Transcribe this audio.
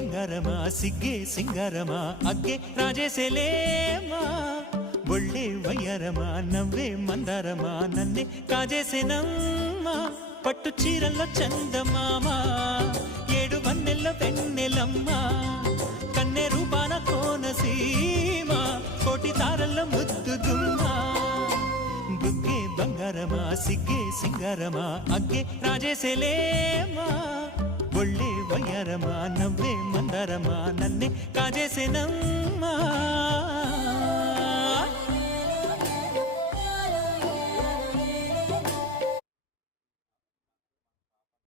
ಬಂಗಾರಮ ಸಿಗ್ಗೆ ಸಿಂಗಾರಮ ಅಗ್ಗೆ ರಾಜೇಸೆಲೇಮಾ ಒಳ್ಳೆ వయ్యారమా నవ్వే మందారమా నన్నే కాజేసేనమ్మా పట్టు చీరల్లో చందమామ ఏడు వన్నెల్ల వెన్నెలమ్మ కన్నె రూపాన కోనసీమ కోటి తారల్లో ముద్దుగుమ్మ బుగ్గే బంగారమా సిగ్గే సింగారమా అగ్గే రాజేసేలేమా ఒళ్ళే వయ్యారమా నవ్వే మందారమా నన్నే కాజేసేనమ్మా